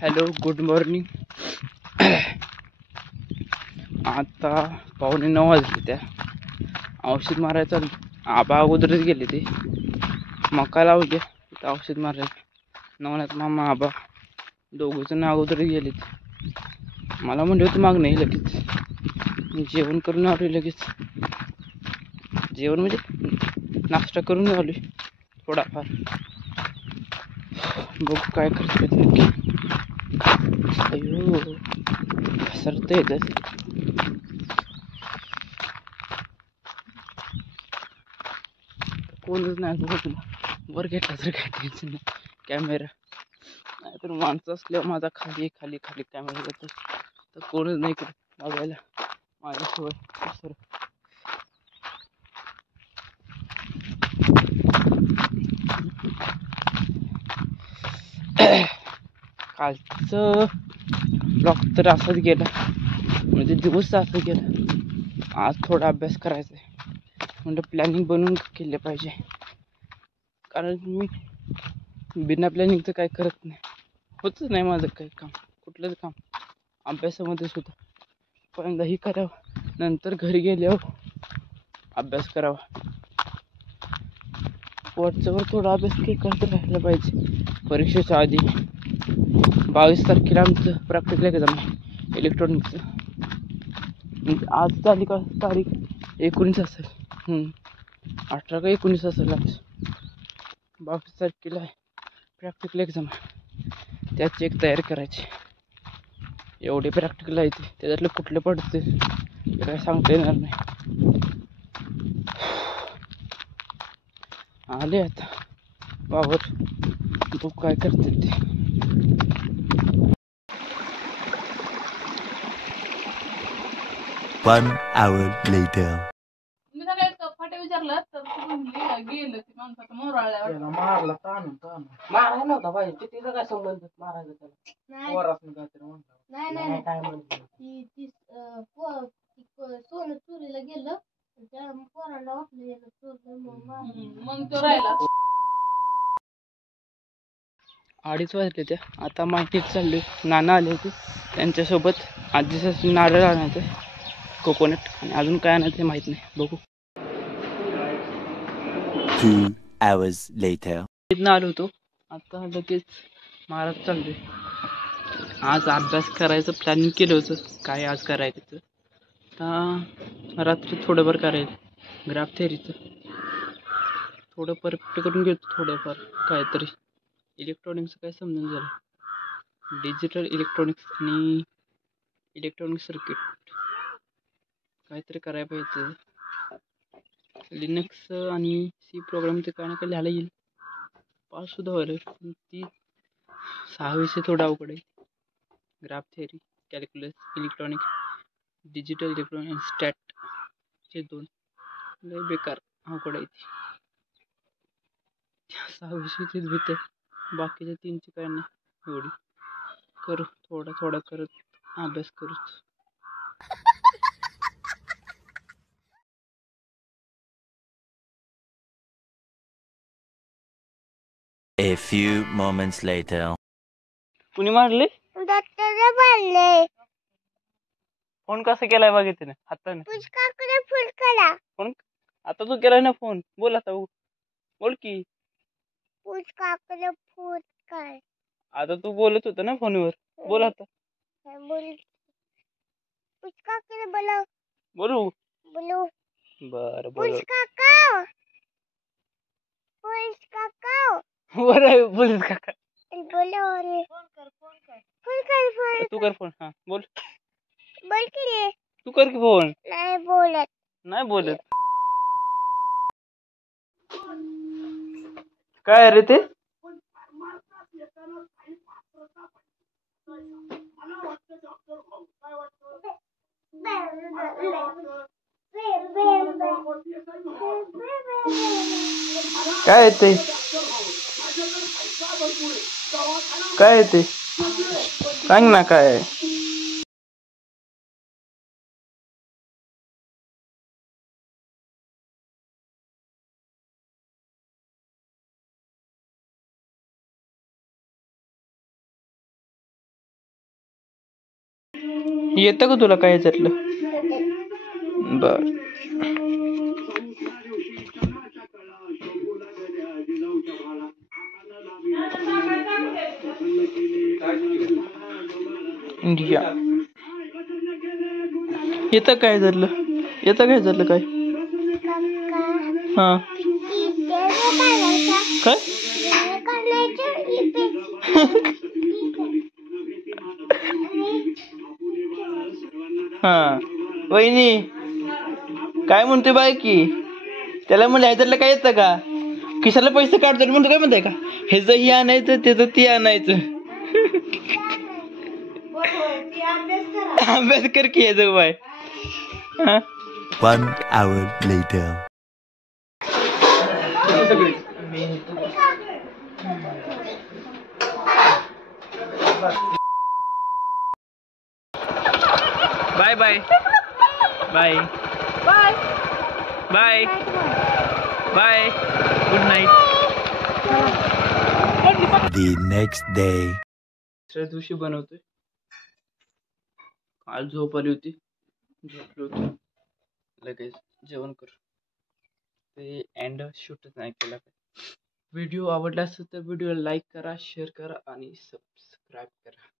Hello, good morning. आता 8:45 वाजले. त्या औषध मारायचं आबा अगोदरच गेले. ते मका लावले तर औषध मारायचं. नवनाथ मामा आबा दोघंजण अगोदरच गेलेत. मला म्हणले होते माग नाही लगेच. जेवण करून आलो लगेच. जेवण म्हणजे नाश्ता करून आलो थोडाफार. बघू काय करते नक्की. अयो सरत येत. कोणच नाही तुला वर घेतला तर काय टेन्शन नाही. कॅमेरा नाहीतर माणसं असल्यावर माझा खाली खाली खाली कॅमेरा घेतो तर कोणच नाही करत बघायला माझ्याशिवाय. सर कालचं ब्लॉग तर असाच गेला, म्हणजे दिवस असं गेला. आज थोडा अभ्यास करायचा आहे. म्हणजे प्लॅनिंग बनवून केले पाहिजे, कारण मी बिना प्लॅनिंगचं काय करत नाही. होतच नाही माझं काही काम, कुठलंच काम. अभ्यासामध्ये सुद्धा पहिल्यांदा ही करावं, नंतर घरी गेल्यावर अभ्यास करावा. वरच्यावर थोडा अभ्यास करत राहायला पाहिजे. परीक्षेच्या आधी 22 तारखेला आमचं प्रॅक्टिकल एक्झाम आहे इलेक्ट्रॉनिक्सचं. म्हणजे आज झाली का तारीख 19 असेल. 18 का 19 असेल. आज 22 तारखेला आहे प्रॅक्टिकल एक्झाम. त्याची एक तयारी करायची. एवढे प्रॅक्टिकल आहे ते, त्याच्यातलं कुठलं पडते ते काय सांगता येणार नाही. आले आता वावर, बघू काय करते ते. One hour later. मी सगळ्यात फाटे विचारलं तर तू म्हणली गेलं ती माणसाचं मोराळल्या मारला ताण मारायला नव्हता पाहिजे. तिचा काय संबंध मारायचा त्याला? पोरासनी काहीतरी म्हणलं. नाही काय म्हणतो सोनं चोरीला गेलं त्या पोराला वाटलं मग तो राहिला. 2:30 वाजले. त्या आता माहितीच चालली. नाना आले होते, त्यांच्यासोबत आजीसाठी नारळ आणायचं, कोकोनट आणि अजून काय आणायचं माहीत नाही. बघू. 2 hours later. तिथनं आलो होतो, आता लगेच महाराज चाललोय. आज अभ्यास करायचं प्लॅनिंग केलं होतं, काय आज करायचं. आता रात्री थोडंफार करायचं ग्राफ थेअरीचं, थोडं परफेक्ट करून घेतो थोडंफार. काहीतरी इलेक्ट्रॉनिक्सचं काय समजून झालं. डिजिटल इलेक्ट्रॉनिक्स आणि इलेक्ट्रॉनिक सर्किट काहीतरी करायला पाहिजे. लिनक्स आणि सी प्रोग्राम ते काय ना काय लिहायला येईल. पास सुद्धा व्हायला. ती 6 विषय थोडा अवघड आहे. Graph theory, calculus, electronic, digital electronic आणि स्टॅट हे 2 लय बेकार अवघड आहे. ती 6 विषयचीच भीत आहे. बाकीच्या 3ची काय नाही एवढी. करू थोडा थोडा करत अभ्यास करूच. A few moments later. कुणी मारले? डॉक्टर मारले. फोन कसा केलाय बघितलं ना हाताने. पुष्काकडे फुल करा. फोन आता तू केलाय ना फोन. बोल आता, बोल की. पुष्काकडे फुल कर. आता तू बोलत होता ना फोनवर. बोल आता. बोल. पुष्काकडे बोलव. बोलू. बोलू. बरं बोल. पुष्काका. पुष्काका. बरं बोल काका. बोलव रे. फोन कर. फोन कर. तू कर फोन. हा बोल. बोल की रे. तू कर की फोन. नाही बोलत. नाही बोलत. काय रे ते? काय आहे ते? काय आहे ते? सांग ना काय आहे? येतं का तुला काय ह्याच्यातलं? बर. इंडिया येतं काय झालं? येतं काय झालं काय? हा काय? हा वहिनी काय म्हणते बाय की त्याला म्हणलं ह्याच्यातलं काय येतं का? खिशाला पैसे काढतो म्हणतो काय म्हणताय का? ह्याचं ही आणायचं त्याचं ती आणायचं. अभ्यास कर की ह्याचं bye. 1 hour later. Bye bye bye bye bye good night. The next day. दुसऱ्या दिवशी बनवतोय. काल झोप आली होती, झोपलो होतो, लगेच जेवण कर. ते एंड शूटच नाही केला. व्हिडिओ आवडला असेल तर व्हिडिओला लाईक करा, शेअर करा आणि सबस्क्राईब करा.